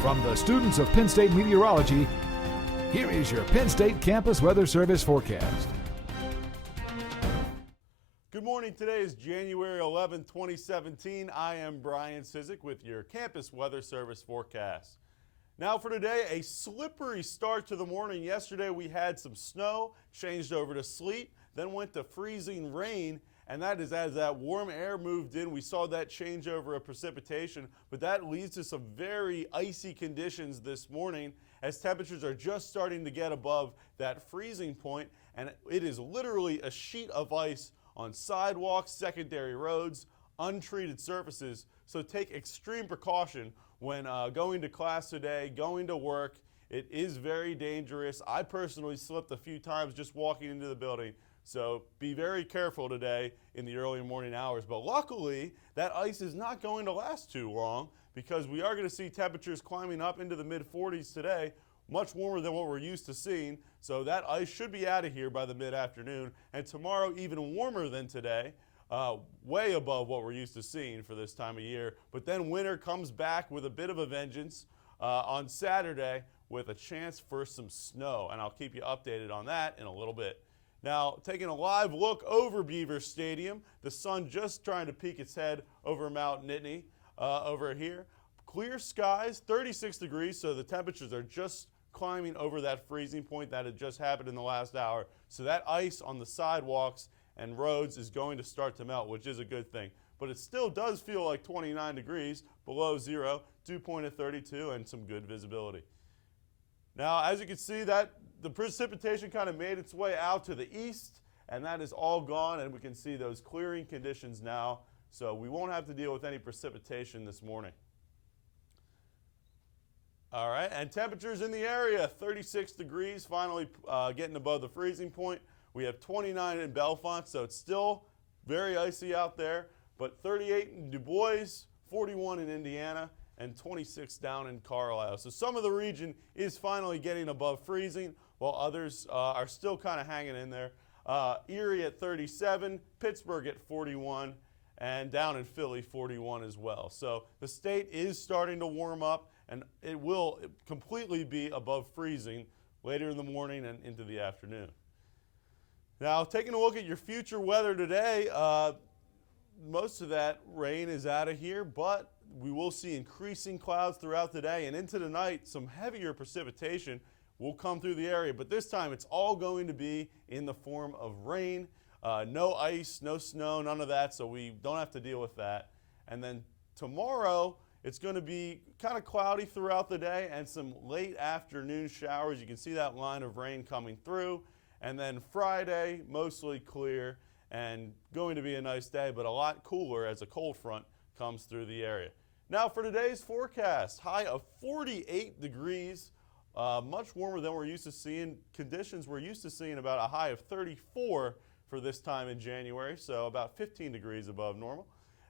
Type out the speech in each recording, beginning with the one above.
From the students of Penn State Meteorology, here is your Penn State Campus Weather Service forecast. Good morning. Today is January 11, 2017. I am Brian Cizek with your Campus Weather Service forecast. Now for today, a slippery start to the morning. Yesterday we had some snow, changed over to sleet, then went to freezing rain, and that is as that warm air moved in. We saw that change over of precipitation, but that leads to some very icy conditions this morning as temperatures are just starting to get above that freezing point, and it is literally a sheet of ice on sidewalks, secondary roads, untreated surfaces. So take extreme precaution when going to class today, going to work. It is very dangerous. I personally slipped a few times just walking into the building. So be very careful today in the early morning hours. But luckily, that ice is not going to last too long because we are going to see temperatures climbing up into the mid-40s today, much warmer than what we're used to seeing. So that ice should be out of here by the mid-afternoon. And tomorrow, even warmer than today, way above what we're used to seeing for this time of year. But then winter comes back with a bit of a vengeance on Saturday with a chance for some snow. And I'll keep you updated on that in a little bit. Now, taking a live look over Beaver Stadium, the sun just trying to peek its head over Mount Nittany over here. Clear skies, 36 degrees, so the temperatures are just climbing over that freezing point that had just happened in the last hour. So that ice on the sidewalks and roads is going to start to melt, which is a good thing. But it still does feel like 29 degrees below zero, dew point at 32, and some good visibility. Now, as you can see, that the precipitation kind of made its way out to the east, and that is all gone, and we can see those clearing conditions now. So we won't have to deal with any precipitation this morning. All right, and temperatures in the area, 36 degrees, finally getting above the freezing point. We have 29 in Bellefonte, so it's still very icy out there, but 38 in Du Bois, 41 in Indiana, and 26 down in Carlisle. So some of the region is finally getting above freezing, while others are still kind of hanging in there. Erie at 37, Pittsburgh at 41, and down in Philly, 41 as well. So the state is starting to warm up, and it will completely be above freezing later in the morning and into the afternoon. Now, taking a look at your future weather today, most of that rain is out of here, but we will see increasing clouds throughout the day, and into the night, some heavier precipitation will come through the area, but this time it's all going to be in the form of rain. No ice, no snow, none of that, so we don't have to deal with that. And then tomorrow, it's going to be kind of cloudy throughout the day and some late afternoon showers. You can see that line of rain coming through. And then Friday, mostly clear and going to be a nice day, but a lot cooler as a cold front comes through the area. Now for today's forecast, high of 48 degrees, much warmer than we're used to seeing. Conditions we're used to seeing about a high of 34 for this time in January, so about 15 degrees above normal.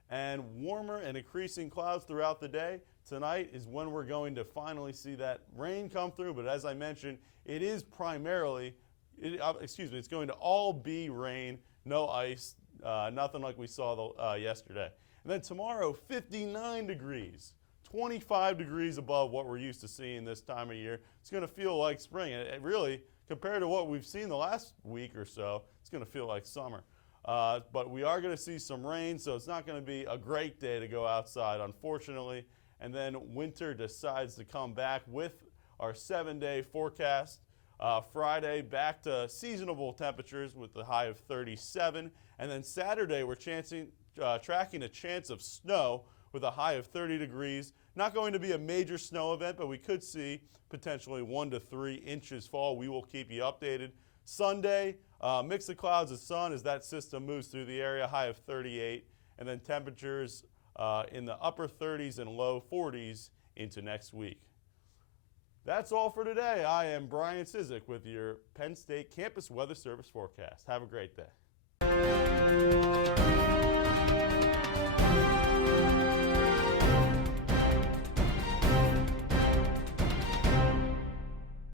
And warmer and increasing clouds throughout the day. Tonight is when we're going to finally see that rain come through, but as I mentioned, it is primarily, it's going to all be rain, no ice, nothing like we saw yesterday. And then tomorrow, 59 degrees, 25 degrees above what we're used to seeing this time of year. It's going to feel like spring. It really, compared to what we've seen the last week or so, it's going to feel like summer. But we are going to see some rain, so it's not going to be a great day to go outside, unfortunately. And then winter decides to come back with our 7-day forecast. Friday, back to seasonable temperatures with the high of 37. And then Saturday, we're tracking a chance of snow with a high of 30 degrees. Not going to be a major snow event, but we could see potentially 1 to 3 inches fall. We will keep you updated. Sunday, mix of clouds and sun as that system moves through the area, high of 38, and then temperatures in the upper 30s and low 40s into next week. That's all for today. I am Brian Cizek with your Penn State Campus Weather Service forecast. Have a great day.